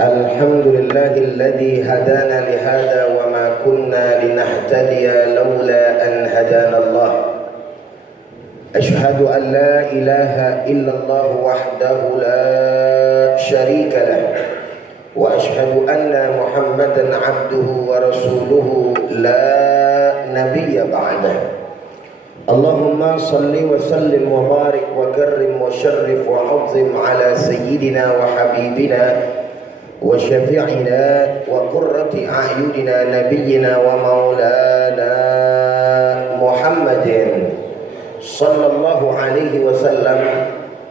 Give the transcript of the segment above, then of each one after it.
الحمد لله الذي هدانا لهذا وما كنا لنهتدي لولا أن هدانا الله. أشهد أن لا إله إلا الله وحده لا شريك له، وأشهد أن محمدا عبده ورسوله لا نبي بعده. اللهم صل وسلم وبارك وكرم وشرف وعظم على سيدنا وحبيبنا وشفيعنا وقرة أعيننا نبينا ومولانا محمد صلى الله عليه وسلم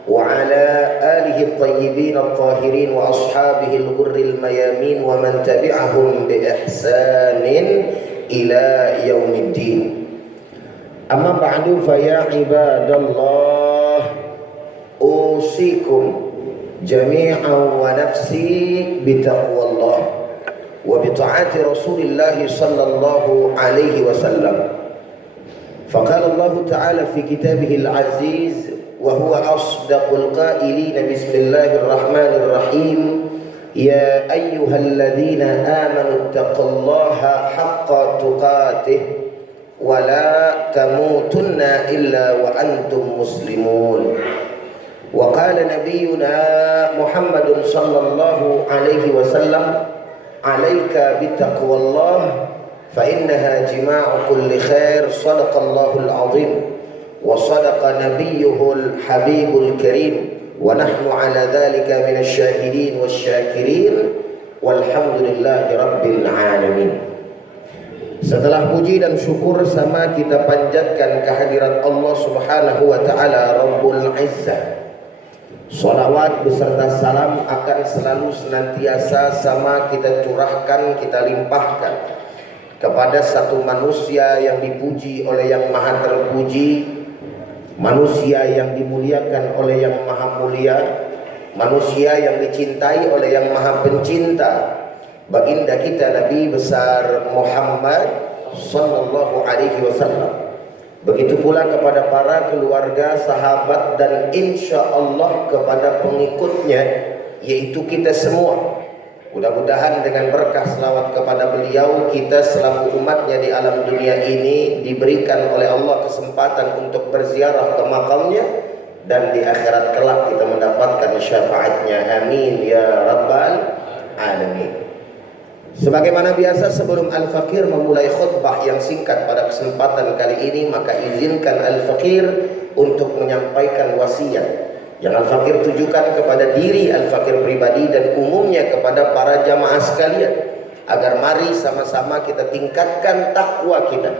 وعلى آله الطيبين الطاهرين وأصحابه الغر الميامين ومن تبعهم بإحسان إلى يوم الدين. أما بعد فيا عباد الله أوصيكم جميعا ونفسي بتقوى الله وبطاعة رسول الله صلى الله عليه وسلم. فقال الله تعالى في كتابه العزيز وهو أصدق القائلين: بسم الله الرحمن الرحيم، يا أيها الذين آمنوا اتقوا الله حق تقاته ولا تموتن إلا وأنتم مسلمون. وقال نبينا محمد صلى الله عليه وسلم: عليك بتقوى الله فإنها جماع كل خير. صدق الله العظيم وصدق نبيه الحبيب الكريم ونحن على ذلك من الشاهدين والشاكرين والحمد لله رب العالمين. Setelah puji dan syukur sama kita panjatkan kehadirat Allah Subhanahu wa taala Rabbul Izzah. Salawat beserta salam akan selalu senantiasa sama kita curahkan, kita limpahkan kepada satu manusia yang dipuji oleh yang maha terpuji, manusia yang dimuliakan oleh yang maha mulia, manusia yang dicintai oleh yang maha pencinta, baginda kita Nabi besar Muhammad sallallahu alaihi wasallam. Begitu pula kepada para keluarga, sahabat, dan insya Allah kepada pengikutnya, yaitu kita semua. Mudah-mudahan dengan berkah selawat kepada beliau, kita selaku umatnya di alam dunia ini diberikan oleh Allah kesempatan untuk berziarah ke makamnya, dan di akhirat kelak kita mendapatkan syafaatnya. Amin ya rabbal alamin. Sebagaimana biasa, sebelum Al-Fakir memulai khutbah yang singkat pada kesempatan kali ini, maka izinkan Al-Fakir untuk menyampaikan wasiat yang Al-Fakir tujukan kepada diri Al-Fakir pribadi dan umumnya kepada para jamaah sekalian, agar mari sama-sama kita tingkatkan takwa kita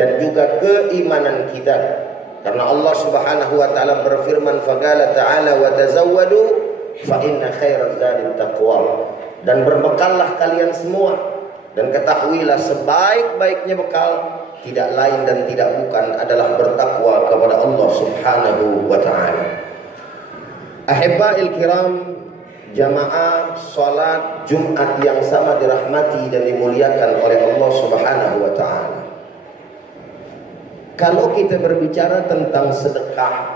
dan juga keimanan kita. Karena Allah Subhanahu wa taala berfirman, faqala ta'ala wa tazawwadu fa inna khairaz zadit taqwa. Dan berbekallah kalian semua, dan ketahuilah sebaik-baiknya bekal tidak lain dan tidak bukan adalah bertakwa kepada Allah Subhanahu wa ta'ala. Ahibba'il kiram, jamaah salat Jumat yang sama dirahmati dan dimuliakan oleh Allah Subhanahu wa ta'ala. Kalau kita berbicara tentang sedekah,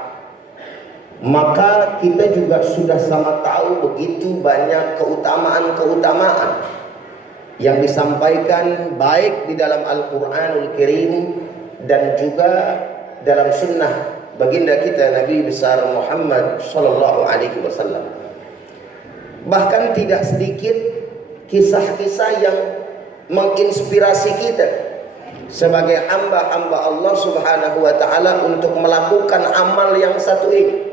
maka kita juga sudah sama tahu begitu banyak keutamaan-keutamaan yang disampaikan baik di dalam Al-Quranul Karim dan juga dalam sunnah baginda kita Nabi besar Muhammad sallallahu alaihi wasallam. Bahkan tidak sedikit kisah-kisah yang menginspirasi kita sebagai hamba-hamba Allah Subhanahu wa taala untuk melakukan amal yang satu ini.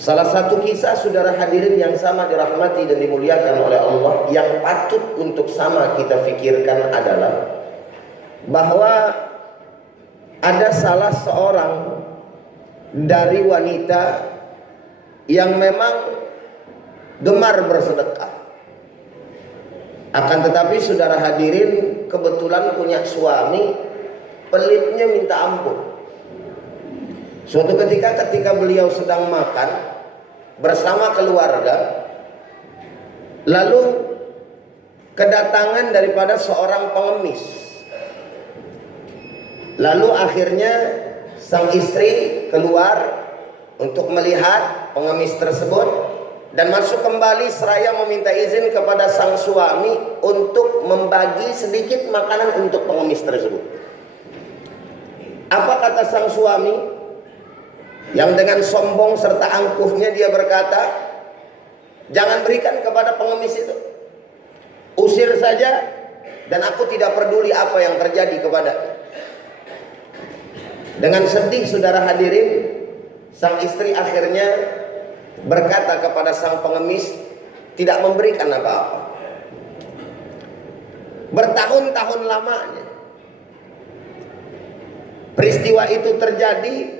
Salah satu kisah, saudara hadirin yang sama dirahmati dan dimuliakan oleh Allah, yang patut untuk sama kita fikirkan adalah bahwa ada salah seorang dari wanita yang memang gemar bersedekah. Akan tetapi saudara hadirin kebetulan punya suami pelitnya minta ampun. Suatu ketika beliau sedang makan bersama keluarga, lalu kedatangan daripada seorang pengemis. Lalu akhirnya sang istri keluar untuk melihat pengemis tersebut. dan masuk kembali seraya meminta izin kepada sang suami untuk membagi sedikit makanan untuk pengemis tersebut. Apa kata sang suami? Yang dengan sombong serta angkuhnya dia berkata, jangan berikan kepada pengemis itu, usir saja, dan aku tidak peduli apa yang terjadi kepadanya. Dengan sedih saudara hadirin, sang istri akhirnya berkata kepada sang pengemis, tidak memberikan apa-apa. Bertahun-tahun lamanya peristiwa itu terjadi,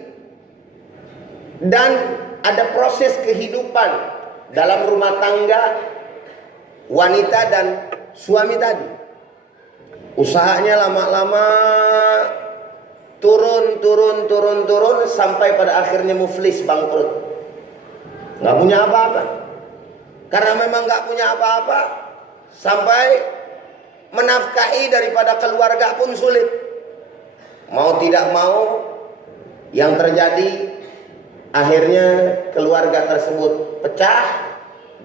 dan ada proses kehidupan dalam rumah tangga wanita dan suami tadi. Usahanya lama-lama turun sampai pada akhirnya muflis, bangkrut, nggak punya apa-apa. Karena memang nggak punya apa-apa, sampai menafkahi daripada keluarga pun sulit. Mau tidak mau, yang terjadi akhirnya keluarga tersebut pecah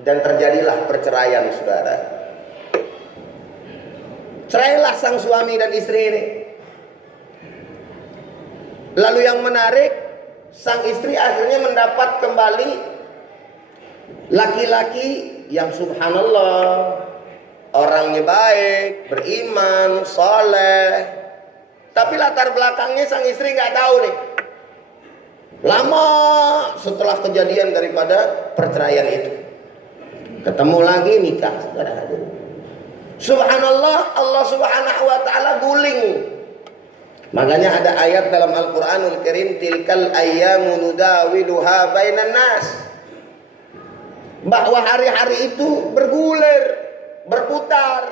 dan terjadilah perceraian, saudara. Cerailah sang suami dan istri ini. Lalu yang menarik, sang istri akhirnya mendapat kembali laki-laki yang subhanallah orangnya baik, beriman, soleh. Tapi latar belakangnya sang istri nggak tahu nih. Lama setelah kejadian daripada perceraian itu, ketemu lagi, nikah, saudara hadirin. Subhanallah, Allah subhanahu wa ta'ala guling. Makanya ada ayat dalam Al-Quranul Karim, tilkal ayyamu nudawiluha bainan nas, bahwa hari-hari itu bergulir, berputar.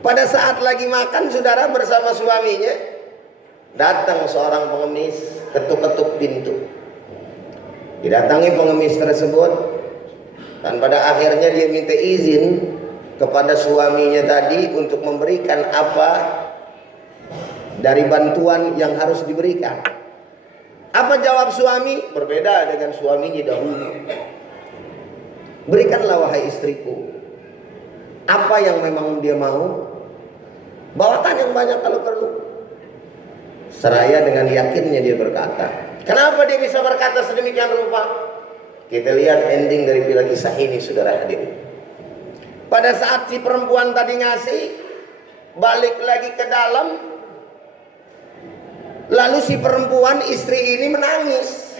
Pada saat lagi makan, saudara, bersama suaminya, datang seorang pengemis, ketuk-ketuk pintu. Didatangi pengemis tersebut, dan pada akhirnya dia minta izin kepada suaminya tadi untuk memberikan apa dari bantuan yang harus diberikan. Apa jawab suami? Berbeda dengan suaminya dahulu. Berikanlah wahai istriku apa yang memang dia mau, bawakan yang banyak kalau perlu. Seraya dengan yakinnya dia berkata. Kenapa dia bisa berkata sedemikian rupa? Kita lihat ending dari kisah ini, saudara hadirin. Pada saat si perempuan tadi ngasih, balik lagi ke dalam, lalu si perempuan istri ini menangis.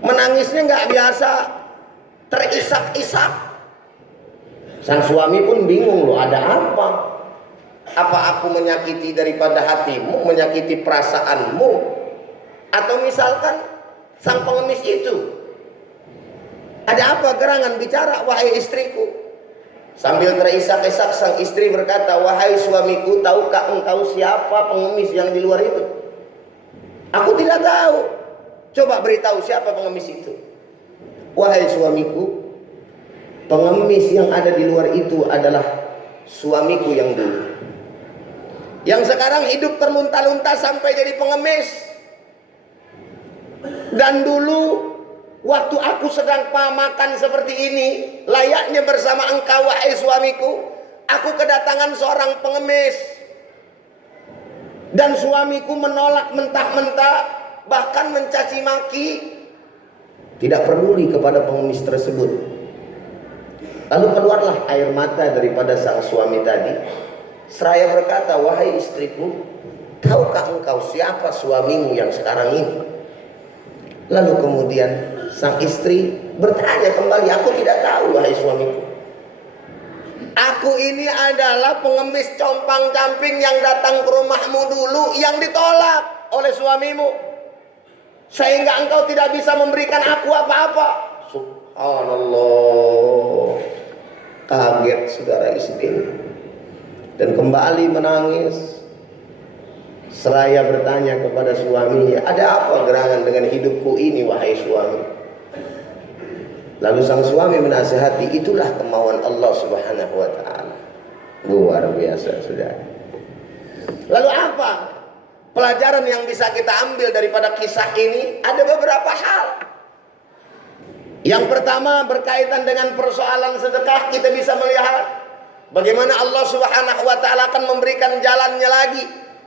Menangisnya nggak biasa, terisak-isak. Sang suami pun bingung, loh, ada apa? Apa aku menyakiti daripada hatimu, menyakiti perasaanmu? Atau misalkan sang pengemis itu, ada apa gerangan bicara wahai istriku? Sambil terisak-isak sang istri berkata, wahai suamiku, tahukah engkau siapa pengemis yang di luar itu? Aku tidak tahu. Coba beritahu siapa pengemis itu. Wahai suamiku, pengemis yang ada di luar itu adalah suamiku yang dulu, yang sekarang hidup terlunta-lunta sampai jadi pengemis. Dan dulu waktu aku sedang makan seperti ini, layaknya bersama engkau wahai suamiku, aku kedatangan seorang pengemis, dan suamiku menolak mentah-mentah, bahkan mencaci maki, tidak peduli kepada pengemis tersebut. Lalu keluarlah air mata daripada sang suami tadi, seraya berkata, wahai istriku, tahukah engkau siapa suamimu yang sekarang ini? Lalu kemudian sang istri bertanya kembali, aku tidak tahu wahai suamiku. Aku ini adalah pengemis compang-camping yang datang ke rumahmu dulu, yang ditolak oleh suamimu, sehingga engkau tidak bisa memberikan aku apa-apa. Subhanallah. Kaget saudara istri, dan kembali menangis, seraya bertanya kepada suaminya, ada apa gerangan dengan hidupku ini wahai suami? Lalu sang suami menasihati, itulah kemauan Allah subhanahu wa ta'ala. Luar biasa saudara. Lalu apa pelajaran yang bisa kita ambil daripada kisah ini? Ada beberapa hal. Yang pertama berkaitan dengan persoalan sedekah, kita bisa melihat bagaimana Allah Subhanahu wa taala akan memberikan jalannya lagi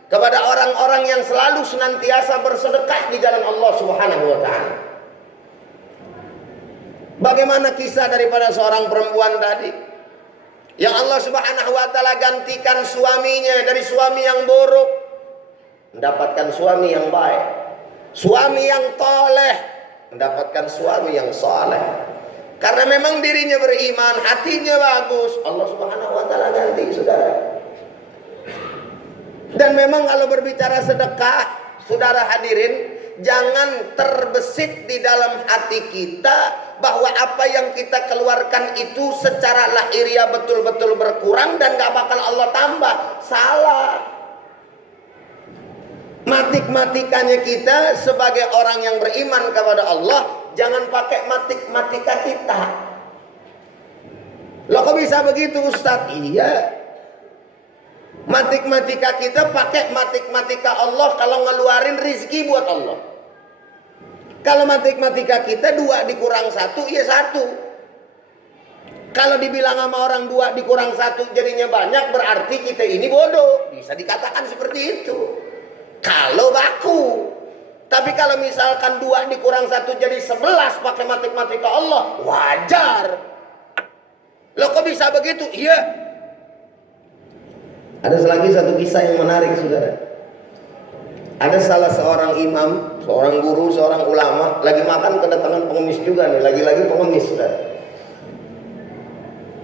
kepada orang-orang yang selalu senantiasa bersedekah di jalan Allah Subhanahu wa taala. Bagaimana kisah daripada seorang perempuan tadi yang Allah Subhanahu wa taala gantikan suaminya dari suami yang buruk mendapatkan suami yang baik, suami yang toleh mendapatkan suami yang saleh. Karena memang dirinya beriman, hatinya bagus, Allah Subhanahu wa taala ganti, saudara. Dan memang kalau berbicara sedekah, saudara hadirin, jangan terbesit di dalam hati kita bahwa apa yang kita keluarkan itu secara lahiriah betul-betul berkurang dan gak bakal Allah tambah. Salah. Matik-matikannya kita sebagai orang yang beriman kepada Allah, jangan pakai matik-matika kita. Loh kok bisa begitu Ustadz? Iya. Matik-matika kita pakai matik-matika Allah kalau ngeluarin rizki buat Allah. Kalau matik-matika kita 2 dikurang 1, ya 1. Kalau dibilang sama orang 2 dikurang 1 jadinya banyak, berarti kita ini bodoh. Bisa dikatakan seperti itu kalau baku. Tapi kalau misalkan 2 dikurang 1 jadi 11 pakai matematika Allah, wajar. Loh kok bisa begitu? Iya. Ada lagi satu kisah yang menarik, saudara. Ada salah seorang imam, seorang guru, seorang ulama lagi makan, kedatangan pengemis juga nih, lagi-lagi pengemis, saudara.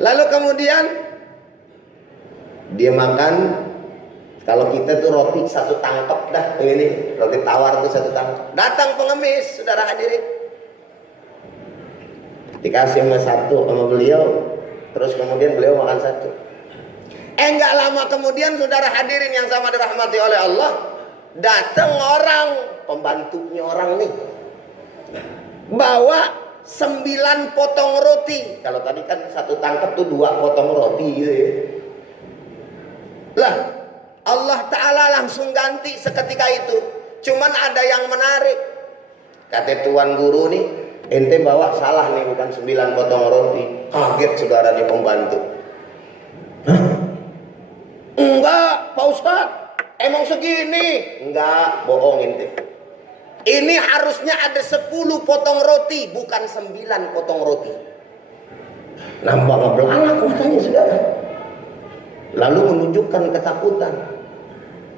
Lalu kemudian dia makan. Kalau kita tuh roti 1 tangkap dah, ini roti tawar tuh 1 tangkap. Datang pengemis, saudara hadirin. Dikasih sama 1 sama beliau, terus kemudian beliau makan 1. Enggak lama kemudian, saudara hadirin yang sama dirahmati oleh Allah, datang orang, pembantunya orang nih, bawa 9 potong roti. Kalau tadi kan 1 tangkap tuh 2 potong roti gitu ya. Lah, Allah Ta'ala langsung ganti seketika itu. Cuman ada yang menarik. Kata tuan guru nih, ente bawa salah nih, bukan 9 potong roti. Kaget saudara nih pembantu. Hah? Enggak Pak Ustadz, emang segini? Enggak, bohong ente. Ini harusnya ada 10 potong roti, bukan 9 potong roti. Nampak ngebelalak matanya saudara. Lalu menunjukkan ketakutan.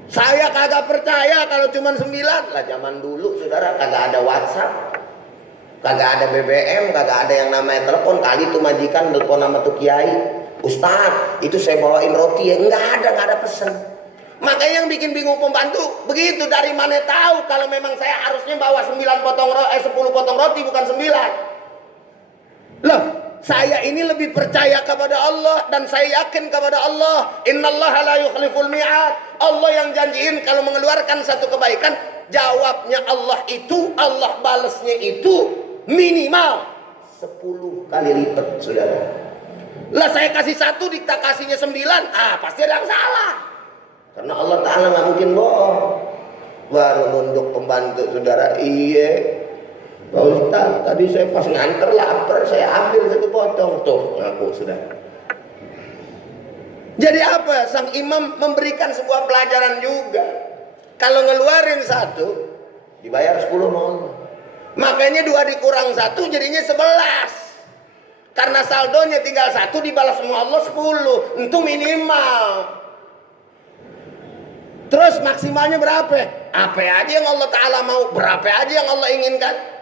Saya kagak percaya kalau cuma 9. Lah zaman dulu saudara kagak ada WhatsApp, kagak ada BBM, kagak ada yang namanya telepon. Kali tuh majikan telepon sama tuh kiai, Ustadz itu saya bawain roti ya. Nggak ada pesan. Makanya yang bikin bingung pembantu begitu, dari mana tahu kalau memang saya harusnya bawa 10 potong roti bukan 9. Loh, saya ini lebih percaya kepada Allah dan saya yakin kepada Allah. Innallaha la yukhliful mi'ad. Allah yang janjiin kalau mengeluarkan satu kebaikan, jawabnya Allah itu, Allah balasnya itu minimal 10 kali lipat, saudara. Lah saya kasih 1, dikta kasihnya 9, pasti ada yang salah. Karena Allah Ta'ala nggak mungkin bohong. Baru nunduk pembantu, saudara. Iya Pak Ustadz, tadi saya pas nganter lapar, saya ambil 1 potong. Tuh ngaku sudah. Jadi apa? Sang imam memberikan sebuah pelajaran juga. Kalau ngeluarin 1 dibayar 10 non. Makanya 2 dikurang 1 jadinya 11. Karena saldonya tinggal 1, dibalas sama Allah 10. Itu minimal. Terus maksimalnya berapa? Apa aja yang Allah Ta'ala mau, berapa aja yang Allah inginkan.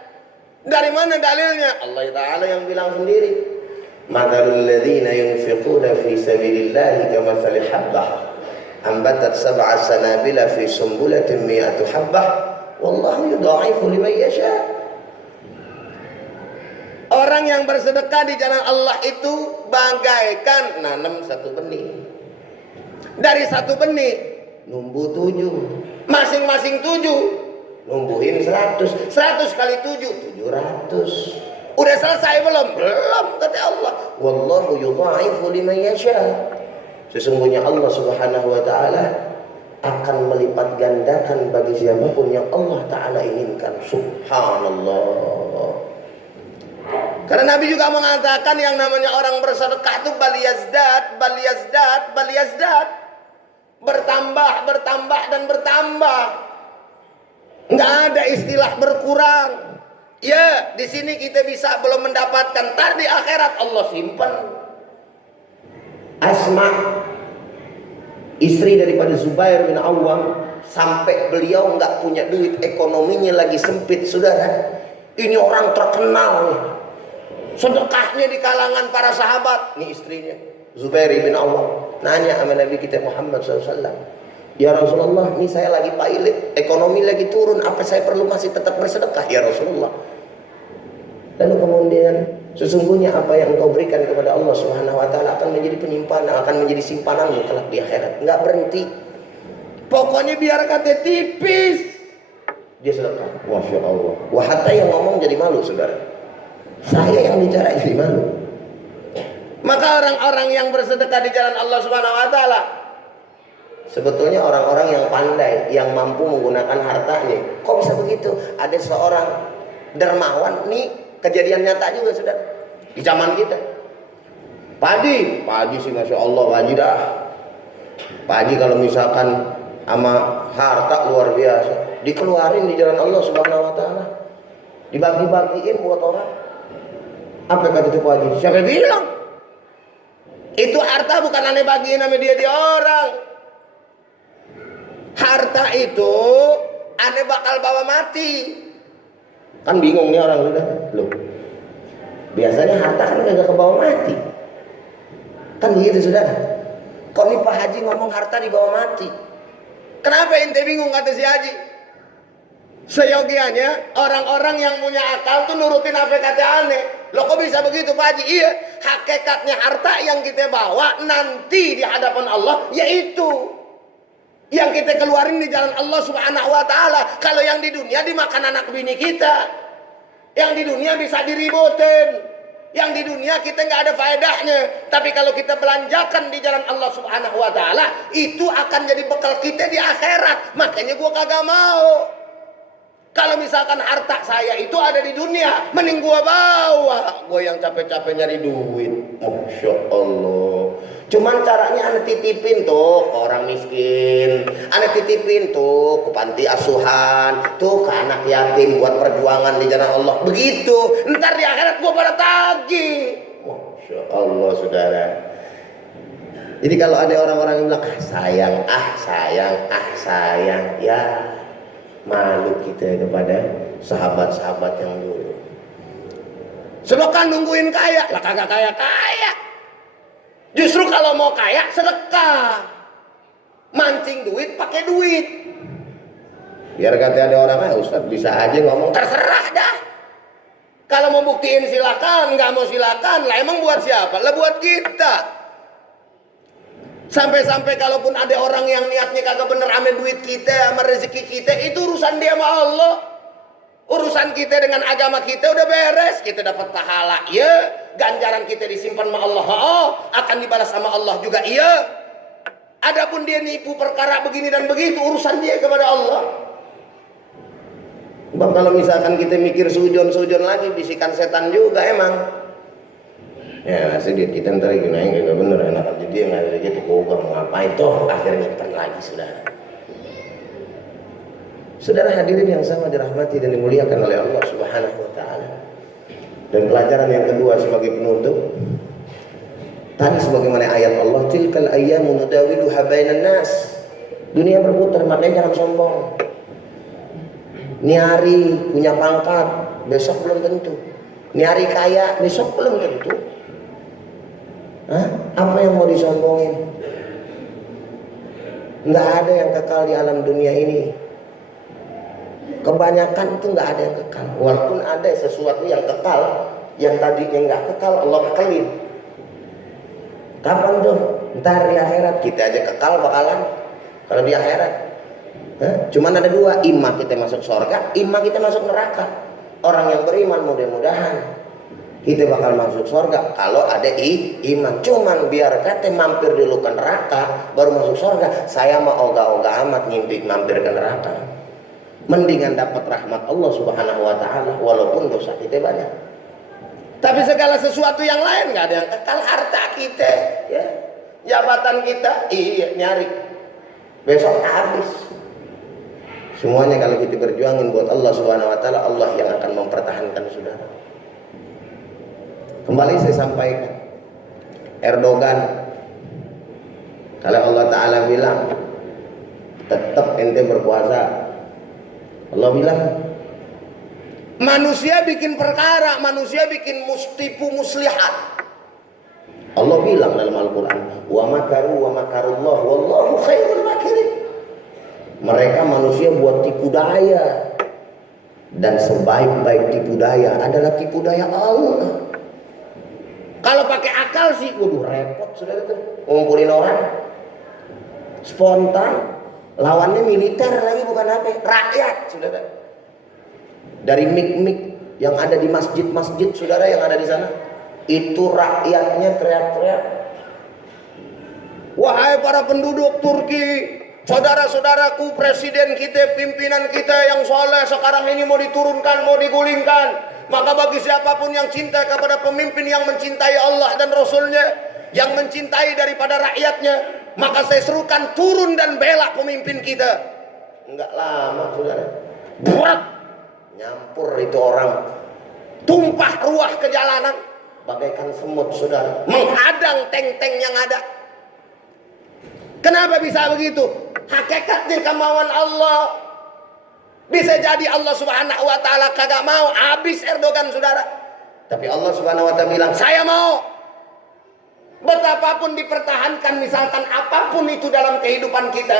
Dari mana dalilnya? Allah Ta'ala yang bilang sendiri. Mathalul ladzina yunfiquna fi sabilillahi kamathali habbah ambatat 7 sanabila fi sumbulatin mi'atu habbah wallahu yudha'ifu liman yasha. Orang yang bersedekah di jalan Allah itu bagaikan nanam 1 benih. Dari 1 benih numbuh 7, masing-masing 7 numbuhin 100. 100 kali 7, 700. Udah selesai belum? Belum, kata Allah. Wallahu yudha'ifu liman yasha. Sesungguhnya Allah Subhanahu wa taala akan melipat gandakan bagi siapapun yang Allah Ta'ala inginkan. Subhanallah. Karena Nabi juga mengatakan yang namanya orang bersedekah itu bal yazdad, bertambah, dan bertambah. Nggak ada istilah berkurang. Ya, di sini kita bisa belum mendapatkan, tar di akhirat Allah simpan. Asma, istri daripada Zubair bin Awam, sampai beliau nggak punya duit, ekonominya lagi sempit, saudara. Ini orang terkenal, sedekahnya di kalangan para sahabat. Ini istrinya Zubair bin Awam nanya sama Nabi kita Muhammad SAW, ya Rasulullah, ini saya lagi pailit, ekonomi lagi turun, apa saya perlu masih tetap bersedekah ya Rasulullah? Lalu kemudian, sesungguhnya apa yang engkau berikan kepada Allah Subhanahu wa taala akan menjadi penyimpanan, akan menjadi simpananmu kelak di akhirat. Enggak berhenti. Pokoknya biar kata tipis, dia sedekah. Masya Allah. Wah, hatta yang ngomong jadi malu, saudara. Saya yang bicara jadi malu. Maka orang-orang yang bersedekah di jalan Allah Subhanahu wa taala sebetulnya orang-orang yang pandai, yang mampu menggunakan hartanya. Kok bisa begitu? Ada seorang dermawan, nih kejadian nyata juga sudah di zaman kita. Pak Haji sih Masya Allah, Pak Haji dah. Pak Haji kalau misalkan sama harta luar biasa, dikeluarin di jalan Allah Subhanahu wa taala, dibagi-bagiin buat orang. Apa kata itu Pak Haji? Siapa bilang? Itu harta bukan aneh bagiin sama dia orang. Harta itu aneh bakal bawa mati. Kan bingung nih orang sudah. Loh, biasanya harta kan gak kebawa mati. Kan gitu saudara. Kok nih Pak Haji ngomong harta dibawa mati? Kenapa ente bingung kata si Haji? Seyogianya orang-orang yang punya akal tuh nurutin apa kata aneh. Loh kok bisa begitu Pak Haji? Iya, hakikatnya harta yang kita bawa nanti di hadapan Allah yaitu yang kita keluarin di jalan Allah Subhanahu wa taala. Kalau yang di dunia dimakan anak bini kita, yang di dunia bisa diributin, yang di dunia kita nggak ada faedahnya. Tapi kalau kita belanjakan di jalan Allah Subhanahu wa taala, itu akan jadi bekal kita di akhirat. Makanya gua kagak mau. Kalau misalkan harta saya itu ada di dunia, mending gua bawa. Gua yang capek-capek nyari duit. Masya Allah. Cuman caranya ane titipin tuh ke orang miskin, ane titipin tuh ke panti asuhan, tuh ke anak yatim buat perjuangan di jalan Allah. Begitu, ntar di akhirat gua pada tagih. Masya Allah saudara. Jadi kalau ada orang-orang yang bilang sayang, ya malu kita kepada sahabat-sahabat yang dulu. Sebab kan nungguin kaya, lah kagak kaya. Justru kalau mau kaya sedekah, mancing duit pakai duit. Biar kata ada orang, Ustadz bisa aja ngomong, terserah dah. Kalau mau buktiin silakan, nggak mau silakan. Lah emang buat siapa? Lah buat kita. Sampai-sampai kalaupun ada orang yang niatnya kagak bener sama duit kita, sama rezeki kita, itu urusan dia sama Allah. Urusan kita dengan agama kita udah beres, kita dapat pahala, iya. Ganjaran kita disimpan sama Allah, akan dibalas sama Allah juga, iya. Adapun dia nipu perkara begini dan begitu, urusan dia kepada Allah. Sebab kalau misalkan kita mikir sujon lagi, bisikan setan juga emang. Ya ngasih duit kita ntar gunain gak bener, enak aja dia ngasih gitu, kok mau ngapain toh, akhirnya nyimpen lagi saudara. Saudara hadirin yang sama dirahmati dan dimuliakan oleh Allah Subhanahu wa taala. Dan pelajaran yang kedua sebagai penutup, tadi sebagaimana ayat Allah, tilkal ayyamu nudawiluha bainan nas. Dunia berputar, makanya jangan sombong. Ini hari punya pangkat, besok belum tentu. Ini hari kaya, besok belum tentu. Hah? Apa yang mau disombongin? Nggak ada yang kekal di alam dunia ini. Kebanyakan itu nggak ada yang kekal. Walaupun ada sesuatu yang kekal, yang tadinya nggak kekal Allah kekalin. Kapan tuh? Ntar di akhirat. Kita aja kekal bakalan. Kalau di akhirat, cuman ada dua, imma kita masuk surga, imma kita masuk neraka. Orang yang beriman mudah-mudahan kita bakal masuk surga kalau ada iman. Cuman biar kata mampir dulu ke neraka baru masuk surga, saya mah ogah-ogah amat ngimpi mampir ke neraka. Mendingan dapat rahmat Allah Subhanahu wa taala walaupun dosa kita banyak. Tapi segala sesuatu yang lain nggak ada yang kekal. Harta kita, ya, jabatan kita, iya nyari, besok habis. Semuanya kalau kita berjuangin buat Allah Subhanahu Wa Taala, Allah yang akan mempertahankan saudara. Kembali saya sampaikan, Erdogan, kalau Allah Taala bilang tetap ente berkuasa, Allah bilang manusia bikin perkara, manusia bikin tipu muslihat. Allah bilang dalam Al-Quran, wa makaru wa makarullah wallahu khairul makirin. Mereka manusia buat tipu daya, dan sebaik-baik tipu daya adalah tipu daya Allah. Kalau pakai akal sih, waduh repot saudara tuh, ngumpulin orang spontan, lawannya militer lagi bukan apa, rakyat saudara. Dari mik-mik yang ada di masjid-masjid saudara yang ada di sana, itu rakyatnya teriak-teriak, wahai para penduduk Turki, saudara-saudaraku, presiden kita, pimpinan kita yang soleh sekarang ini mau diturunkan, mau digulingkan. Maka bagi siapapun yang cinta kepada pemimpin yang mencintai Allah dan Rasulnya, yang mencintai daripada rakyatnya, maka saya serukan turun dan bela pemimpin kita. Enggak lama saudara, berat, nyampur itu orang, tumpah ruah ke jalanan bagaikan semut saudara, menghadang tank-tank yang ada. Kenapa bisa begitu? Hakikatnya kemauan Allah. Bisa jadi Allah Subhanahu Wa Taala kagak mau, habis Erdogan saudara. Tapi Allah Subhanahu Wa Taala bilang saya mau. Betapapun dipertahankan, misalkan apapun itu dalam kehidupan kita,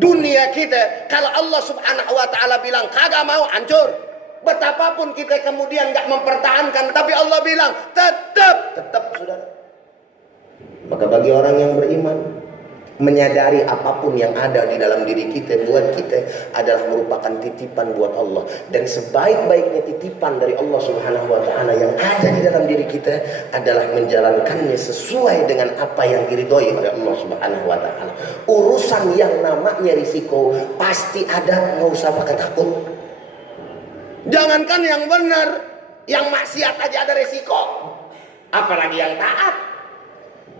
dunia kita, kalau Allah Subhanahu Wa Taala bilang kagak mau, hancur. Betapapun kita kemudian gak mempertahankan, tapi Allah bilang tetap saudara. Maka bagi orang yang beriman, menyadari apapun yang ada di dalam diri kita, buat kita adalah merupakan titipan buat Allah. Dan sebaik-baiknya titipan dari Allah Subhanahu Wa Taala yang ada di dalam diri kita adalah menjalankannya sesuai dengan apa yang diridhoi oleh Allah Subhanahu Wa Taala. Urusan yang namanya risiko pasti ada, nggak usah pakai takut. Jangankan yang benar, yang maksiat aja ada risiko, apalagi yang taat.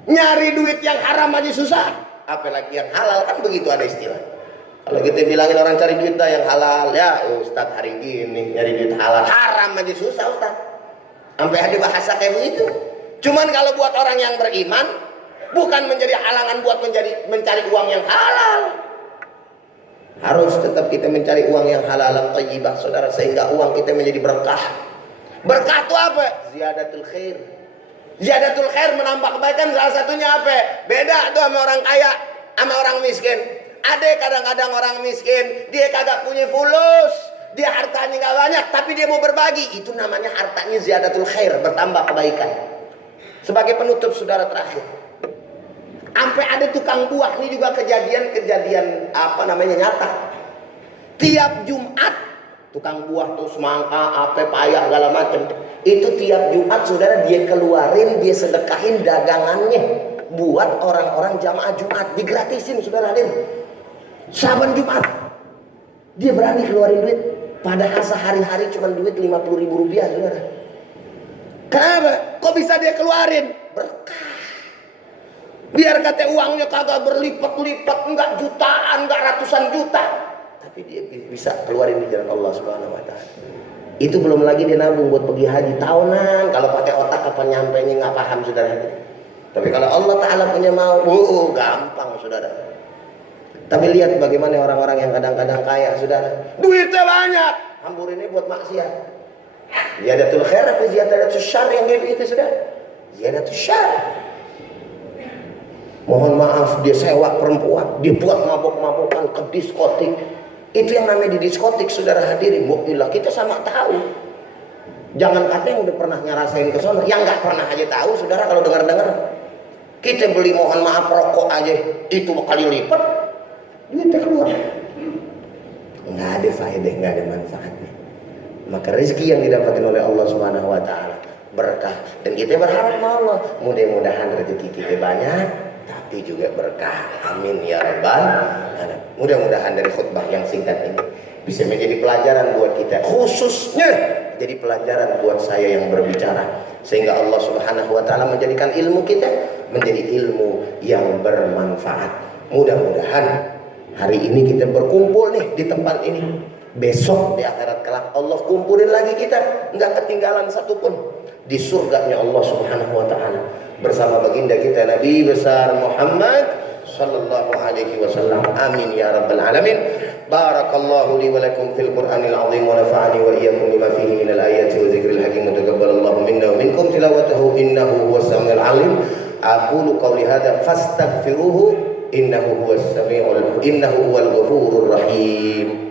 Nyari duit yang haram aja susah, apalagi yang halal. Kan begitu ada istilah. Kalau kita bilangin orang cari duit yang halal, ya Ustadz hari gini nyari duit halal, haram aja susah Ustadz. Sampai ada bahasa kayak begitu. Cuman kalau buat orang yang beriman, bukan menjadi halangan buat mencari uang yang halal. Harus tetap kita mencari uang yang halal thayyibah saudara, sehingga uang kita menjadi berkah. Berkah itu apa? Ziyadatul khair. Ziyadatul khair, menambah kebaikan, salah satunya apa? Beda tuh sama orang kaya, sama orang miskin. Ada kadang-kadang orang miskin, dia kagak punya fulus, dia hartanya gak banyak, tapi dia mau berbagi. Itu namanya hartanya ziyadatul khair, bertambah kebaikan. Sebagai penutup saudara terakhir, sampai ada tukang buah, ini juga kejadian apa namanya nyata. Tiap Jumat tukang buah tuh semangka, apa payah segala macam, itu tiap Jumat saudara dia keluarin, dia sedekahin dagangannya buat orang-orang jamaah Jumat, digratisin saudara hadir. Saban Jumat dia berani keluarin duit, padahal sehari-hari cuma duit 50.000 rupiah saudara. Kenapa? Kok bisa dia keluarin? Berkah. Biar kata uangnya kagak berlipat-lipat, enggak jutaan, enggak ratusan juta, tapi dia bisa keluarin di jalan Allah Subhanahu Wa Taala. Itu belum lagi dia nabung buat pergi haji tahunan. Kalau pakai otak kapan nyampainya nggak paham saudara. Tapi kalau Allah Taala punya mau, gampang saudara. Tapi lihat bagaimana orang-orang yang kadang-kadang kaya saudara, duitnya banyak, hambur ini buat maksiat. Ziyadatul khair atau ziyadatul syarr yang dia itu saudara? Ziyadatul syarr. Mohon maaf, dia sewa perempuan, dia buat mabok-mabokan ke diskotik. Itu yang namanya di diskotik saudara hadirin. Mu'minlah kita sama tahu. Jangan kata yang udah pernah ngerasain ke sana, yang nggak pernah aja tahu saudara. Kalau dengar-dengar kita beli mohon maaf rokok aja itu kali lipat duitnya keluar, nggak ada faedah, nggak ada manfaatnya. Maka rezeki yang didapatkan oleh Allah Subhanahu Wa Taala berkah, dan kita berharap sama Allah mudah-mudahan rezeki kita banyak tapi juga berkah. Amin ya rabbal alamin. Mudah-mudahan dari khutbah yang singkat ini bisa menjadi pelajaran buat kita, khususnya jadi pelajaran buat saya yang berbicara. sehingga Allah Subhanahu wa taala menjadikan ilmu kita menjadi ilmu yang bermanfaat. Mudah-mudahan hari ini kita berkumpul nih di tempat ini, besok di akhirat kelak Allah kumpulin lagi kita, nggak ketinggalan satupun di surganya Allah Subhanahu wa taala bersama baginda kita Nabi besar Muhammad sallallahu alaihi wasallam. Amin ya rabbal alamin. Barakallahu li wa lakum fil Qur'anil azim wa nafa'ani wa iyyakum bima fihi minal ayati wa dzikril hakim wa taqabbalallahu minna wa minkum tilawatahu innahu huwas samiul alim. Aqulu qawli hadza fastaghfiruhu innahu huwas ghafurur rahim.